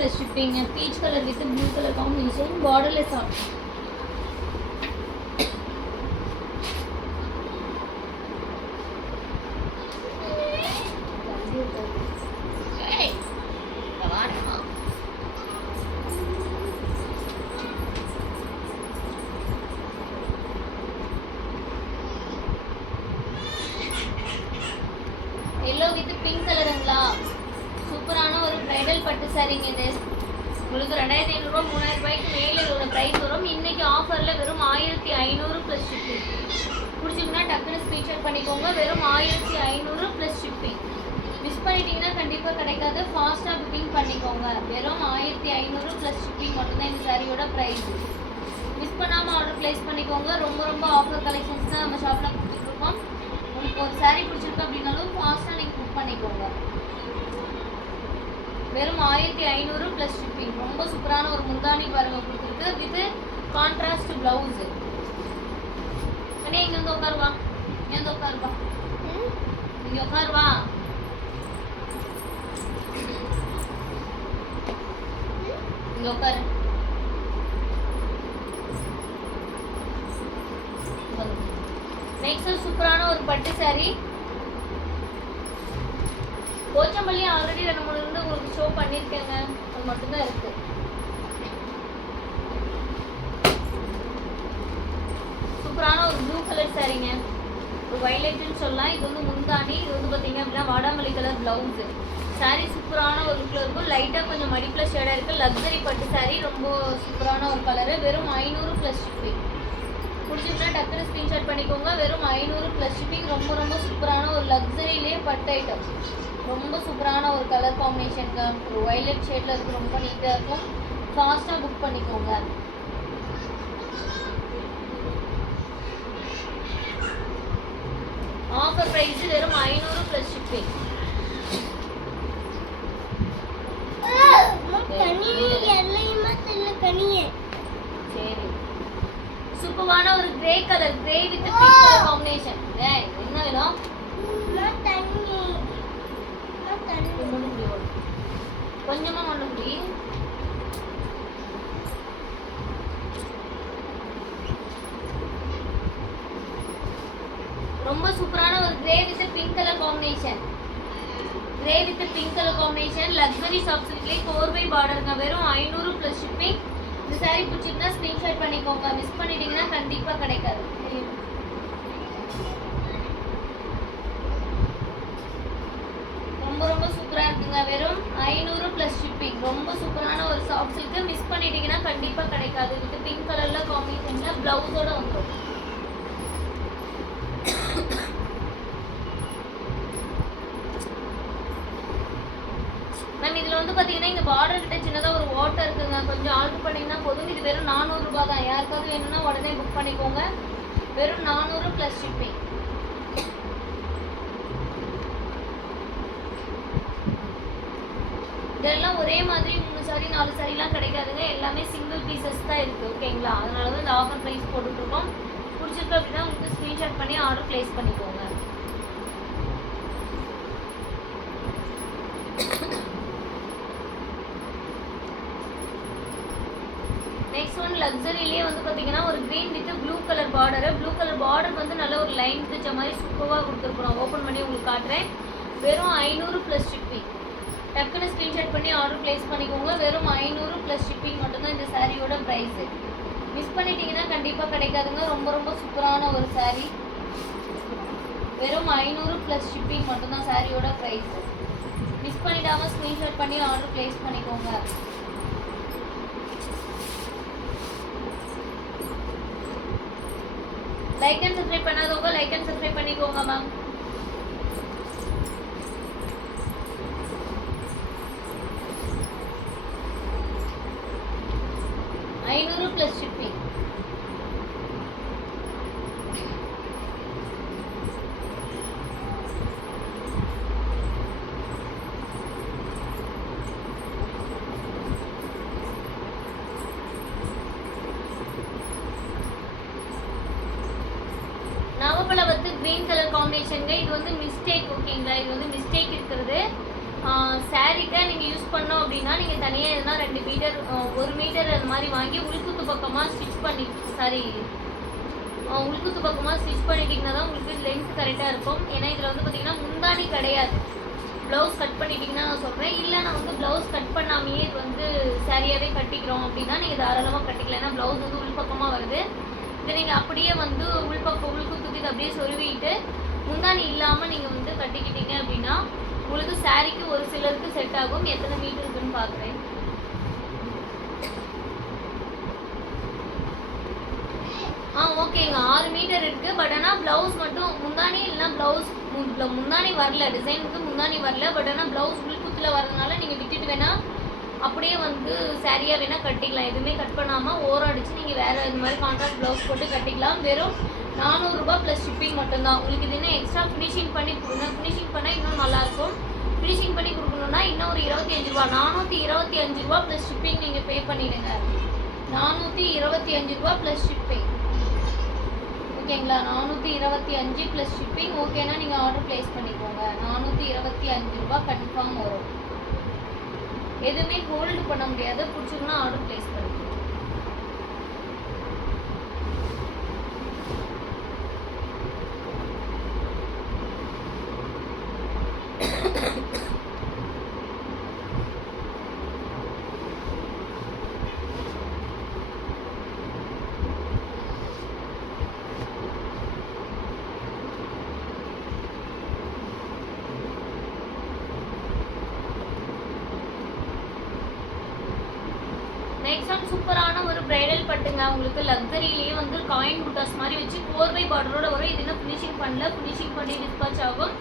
plus shipping. Peach color with blue color combination, borderless option. Yellow with pink color ங்களா சூப்பரான ஒரு bridal பட்டு சாரிங்க இது. உங்களுக்கு 2500 ரூபாய் 3000 ரூபாய்க்கு மேலே இதோட பிரைஸ் வரும். இன்னைக்கு ஆஃபர்ல வெறும் 1500 ப்ளஸ் ஷிப்பிங். பிடிச்சிங்கன்னா டக்குன்னு ஸ்கிரீன்ஷாட் பண்ணிக்கோங்க. வெறும் 1500 ப்ளஸ் ஷிப்பிங். மிஸ் பண்ணிட்டீங்கன்னா கண்டிப்பாக கிடைக்காது. ஃபாஸ்ட்டாக புக்கிங் பண்ணிக்கோங்க. வெறும் 1500 ப்ளஸ் ஷிப்பிங் மட்டும்தான் இந்த சாரியோட ப்ரைஸ். மிஸ் பண்ணாமல் ஆர்டர் ப்ளேஸ் பண்ணிக்கோங்க. ரொம்ப ரொம்ப ஆஃபர் கலெக்ஷன்ஸ் தான் நம்ம ஷாப்பில் கொடுத்துட்ருக்கோம். உங்களுக்கு ஒரு சாரீ பிடிச்சிருக்கு அப்படின்னாலும் ஃபாஸ்ட்டாக நீங்கள் புக் பண்ணிக்கோங்க. வெறும் 1500 ப்ளஸ் ஷிப்பிங். ரொம்ப சூப்பரான ஒரு முந்தானி பாருங்க கொடுத்துருக்கு வித் கான்ட்ராஸ்ட் பிளவுஸ். இங்கே வந்து உட்காருவா, இங்கே வந்து உட்காருவா, இங்கே உட்காருவா. இங்கே உட்காரு. நெக்ஸ்ட் சூப்பரான ஒரு பட்டு சாரி. போச்சம்பள்ளி ஆல்ரெடி 2-3 இருந்து உங்களுக்கு ஷோ பண்ணியிருக்கேங்க. அது மட்டும்தான் இருக்கு. சூப்பரான ஒரு ப்ளூ கலர் சாரிங்க. ஒரு வைலட்னு சொல்லலாம். இது வந்து முந்தானி. இது வந்து பார்த்தீங்க அப்படின்னா வாடாமல்லி கலர் பிளவுஸ். சாரி சூப்பரான ஒரு லுக்கில் இருக்கும். லைட்டாக கொஞ்சம் மடிப்பில் ஷேடாக இருக்குது. லக்ஸரி பட்டு சாரி. ரொம்ப சூப்பரான ஒரு கலரு. வெறும் 500 ப்ளஸ் ஷிப்பிங். பிடிச்சிங்கன்னா டக்குனு ஸ்க்ரீன்ஷாட் பண்ணிக்கோங்க. வெறும் 500 ப்ளஸ் ஷிப்பிங். ரொம்ப ரொம்ப சூப்பரான ஒரு லக்ஸரியிலே பட்டு ஐட்டம். ரொம்ப சூப்பரான ஒரு கலர் காம்பினேஷனுங்க. ஒரு வைலட் ஷேடில் இருக்குது. ரொம்ப நீட்டாக இருக்கும். ஃபாஸ்ட்டாக புக் பண்ணிக்கோங்க. ஆஃபர் ப்ரைஸ் வெறும் 500 ப்ளஸ் ஷிப்பிங். சரி சூப்பரான ஒரு grey colour. Grey with pink colour combination. என்ன வேணும்? கொஞ்சமா மண்ணு குடி. ரொம்ப சூப்பரான ஒரு grey with pink colour combination. Grey with pink colour combination. Luxury shops இருக்குல்லே 4x பார்டருங்க. வெறும் 500 ப்ளஸ் ஷிப்பிங். இந்த சாரி பிடிச்சிருந்தா ஸ்க்ரீன்ஷாட் பண்ணிக்கோங்க. மிஸ் பண்ணிட்டீங்கன்னா கண்டிப்பாக கிடைக்காது. ரொம்ப ரொம்ப சூப்பராக இருக்குங்க. வெறும் 500 ப்ளஸ் ஷிப்பிங். ரொம்ப சூப்பரான ஒரு சாஃப்ட் சில்க்கு. மிஸ் பண்ணிட்டீங்கன்னா கண்டிப்பாக கிடைக்காது. வித் பிங்க் கலரில் காம்பினேஷனில் ப்ளவுஸோட வந்துடும். மேம் இதில் வந்து பார்த்தீங்கன்னா இந்த பார்டர் கிட்ட சின்னதாக ஒரு ஓட்டை இருக்குங்க. கொஞ்சம் ஆல்ட்ரு பண்ணிங்கன்னா போதும். இது வெறும் 400 ரூபாய் தான். யாருக்காவது வேணும்னா உடனே புக் பண்ணிக்கோங்க. வெறும் 400 ப்ளஸ் ஷிப்பிங். இதெல்லாம் ஒரே மாதிரி 3 சாரி 4 சாரிலாம் கிடைக்காதுங்க. எல்லாமே சிங்கிள் பீசஸ் தான் இருக்குது. ஓகேங்களா? அதனால தான் இந்த ஆஃபர் ப்ரைஸ் போட்டுட்ருக்கோம். பிடிச்சிருக்கு அப்படின்னா உங்களுக்கு ஸ்க்ரீன்ஷாட் பண்ணி ஆர்டர் ப்ளேஸ் பண்ணிக்கோங்க. நெக்ஸ்ட் ஒன் லக்ஸரியிலே வந்து பார்த்தீங்கன்னா ஒரு green with blue colour border. Blue colour border வந்து நல்ல ஒரு லைன் வச்ச மாதிரி சூப்பராக கொடுத்துருக்குறோம். ஓப்பன் பண்ணி உங்களுக்கு காட்டுறேன். வெறும் 500 ப்ளஸ் ஷிப்பிங். டக்குன்னு ஸ்க்ரீன்ஷாட் பண்ணி ஆர்டர் ப்ளேஸ் பண்ணிக்கோங்க. வெறும் 500 ப்ளஸ் ஷிப்பிங் மட்டும்தான் இந்த சாரியோட ப்ரைஸு. மிஸ் பண்ணிட்டீங்கன்னா கண்டிப்பாக கிடைக்காதுங்க. ரொம்ப ரொம்ப சூப்பரான ஒரு சாரீ. வெறும் 500 ப்ளஸ் ஷிப்பிங் மட்டும்தான் சாரியோட ப்ரைஸு. மிஸ் பண்ணிடாமல் ஸ்க்ரீன்ஷாட் பண்ணி ஆர்டர் ப்ளேஸ் பண்ணிக்கோங்க. லைக் அண்ட் சப்ஸ்கிரைப் பண்ணாதவங்க லைக் அண்ட் சப்ஸ்கிரைப் பண்ணிக்கோங்க மேம். Plus shipping. நவப்பழவத்து கிரீன் கலர் காம்பினேஷன். இது வந்து மிஸ்டேக். ஓகேங்களா? இது வந்து மிஸ்டேக் இருக்கிறது. சாரீக்கு நீங்கள் யூஸ் பண்ணோம் அப்படின்னா நீங்கள் தனியாக எதுனா 2 மீட்டர் 1 மீட்டர் அந்த மாதிரி வாங்கி உள்குத்து பக்கமாக ஸ்டிச் பண்ணி உள்குத்து பக்கமாக ஸ்டிச் பண்ணிட்டீங்கன்னா தான் உங்களுக்கு லென்த் கரெக்டாக இருக்கும். ஏன்னா இதில் வந்து பார்த்தீங்கன்னா முந்தானி கிடையாது. ப்ளவுஸ் கட் பண்ணிட்டீங்கன்னா நான் சொல்கிறேன். இல்லை நான் வந்து ப்ளவுஸ் கட் பண்ணாமையே இது வந்து சாரியாகவே கட்டிக்கிறோம் அப்படின்னா நீங்கள் தாராளமாக கட்டிக்கலாம். ஏன்னா ப்ளவுஸ் வந்து உள்பக்கமாக வருது. இதை நீங்கள் அப்படியே வந்து உள்குத்துக்கு இதை அப்படியே சொருவிட்டு முந்தானி இல்லாமல் நீங்கள் வந்து கட்டிக்கிட்டீங்க அப்படின்னா உங்களுக்கு சாரிக்கு ஒரு சிலருக்கு செட் ஆகும். எத்தனை மீட்டர் இருக்குன்னு பார்க்குறேன். ஓகேங்க, 6 மீட்டர் இருக்குது. பட் ஆனால் ப்ளவுஸ் மட்டும் முந்தானி இல்லைனா ப்ளவுஸ் முந்தானி வரல, டிசைனுக்கு முந்தானி வரல. பட் ஆனால் ப்ளவுஸ் உள்குத்தில் வரதுனால நீங்கள் விட்டுட்டு வேணால் அப்படியே வந்து சாரியாக வேணால் கட்டிக்கலாம். எதுவுமே கட் பண்ணாமல் ஓரம் அடித்து நீங்கள் வேறு இந்த மாதிரி கான்ட்ராக்ட் ப்ளவுஸ் போட்டு கட்டிக்கலாம். வெறும் 400 ரூபாய் ப்ளஸ் ஷிப்பிங் மட்டும்தான். உங்களுக்கு இது இன்னும் எக்ஸ்ட்ரா ஃபினிஷிங் பண்ணி ஃபினிஷிங் பண்ணால் இன்னும் நல்லாயிருக்கும். ஃபினிஷிங் பண்ணி கொடுக்கணுன்னா இன்னும் ஒரு 25 ரூபா, 425 ரூபா ப்ளஸ் ஷிப்பிங் நீங்கள் பே பண்ணிடுங்க. 425 ரூபா ப்ளஸ் ஷிப்பிங். ஓகேங்களா? 425 ப்ளஸ் ஷிப்பிங். ஓகேனா நீங்கள் ஆர்டர் ப்ளேஸ் பண்ணிக்கோங்க. 425 ரூபா கன்ஃபார்ம் வரும். எதுவுமே ஹோல்டு பண்ண முடியாது. பிடிச்சிங்கன்னா ஆர்டர் ப்ளேஸ் பண்ணிக்கோங்க. நெக்ஸ்ட் ஒன் சூப்பரான ஒரு பிரைடல் பட்டுங்க. உங்களுக்கு லக்ஸரியிலேயே வந்து காயின் புட்டாஸ் மாதிரி வச்சு 4x பார்டரோட வரும். இது இன்னும் ஃபினிஷிங் பண்ணல. ஃபினிஷிங் பண்ணி டிஸ்பாச் ஆகும்.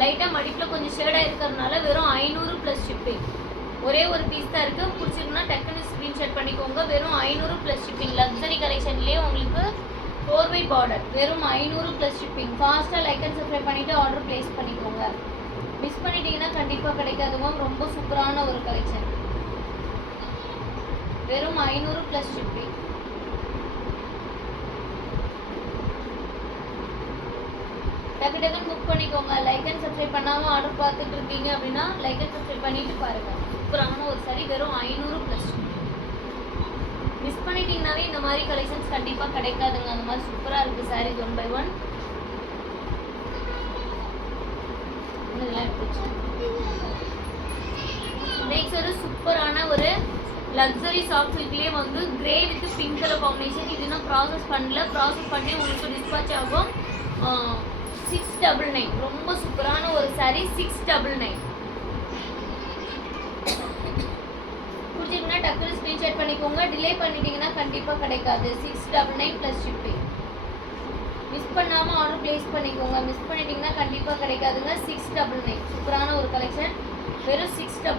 லைட்டாக மடிப்பில் கொஞ்சம் ஷேடாக இருக்கிறதுனால வெறும் 500 ப்ளஸ் ஷிப்பிங். ஒரே ஒரு பீஸ் தான் இருக்குது. பிடிச்சிருக்குன்னா டக்குன்னு ஸ்க்ரீன்ஷாட் பண்ணிக்கோங்க. வெறும் 500 ப்ளஸ் ஷிப்பிங். லக்ஸரி கலெக்ஷன்லேயே உங்களுக்கு 4x பார்டர் வெறும் 500 ப்ளஸ் ஷிப்பிங். ஃபாஸ்ட்டாக லைக் அண்ட் சப்ஸ்கிரைப் பண்ணிவிட்டு ஆர்டர் ப்ளேஸ் பண்ணிக்கோங்க. மிஸ் பண்ணிட்டீங்கன்னா கண்டிப்பாக கிடைக்காதுங்க. ரொம்ப சூப்பரான ஒரு கலெக்ஷன். வெறும் 500 ப்ளஸ் ஷிப்பிங். டக்கு டக்குன்னு புக் பண்ணிக்கோங்க. லைக் அண்ட் சப்ஸ்கிரைப் பண்ணாமல் ஆர்டர் பார்த்துட்டு இருக்கீங்க அப்படின்னா லைக் அண்ட் சப்ஸ்கிரைப் பண்ணிட்டு பாருங்கள். சூப்பரான ஒரு சாரி வெறும் 500 ப்ளஸ். மிஸ் பண்ணிட்டீங்கன்னாவே இந்த மாதிரி கலெக்ஷன்ஸ் கண்டிப்பாக கிடைக்காதுங்க. அந்த மாதிரி சூப்பராக இருக்குது சாரீஸ் 1 by 1. நெக்ஸ்ட் ஒரு சூப்பரான ஒரு லக்ஸரி சாஃப்ட் சில்க்லேயே வந்து grey with pink colour combination. இது இன்னும் ப்ராசஸ் பண்ணல. ப்ராசஸ் பண்ணி உங்களுக்கு டிஸ்பாச் ஆகும். 699. ரொம்ப சூப்பரான ஒரு சாரீ. 699. பிடிச்சிருக்குன்னா டக்குனு ஸ்க்ரீன்ஷாட் பண்ணிக்கோங்க. டிலே பண்ணிட்டீங்கன்னா கண்டிப்பாக கிடைக்காது. 699 ப்ளஸ் ஷிப்பிங். மிஸ் பண்ணாமல் ஆர்டர் ப்ளேஸ் பண்ணிக்கோங்க. மிஸ் பண்ணிட்டீங்கன்னா கண்டிப்பாக கிடைக்காதுங்க. 699. சூப்பரான ஒரு கலெக்ஷன். வெறும் 699.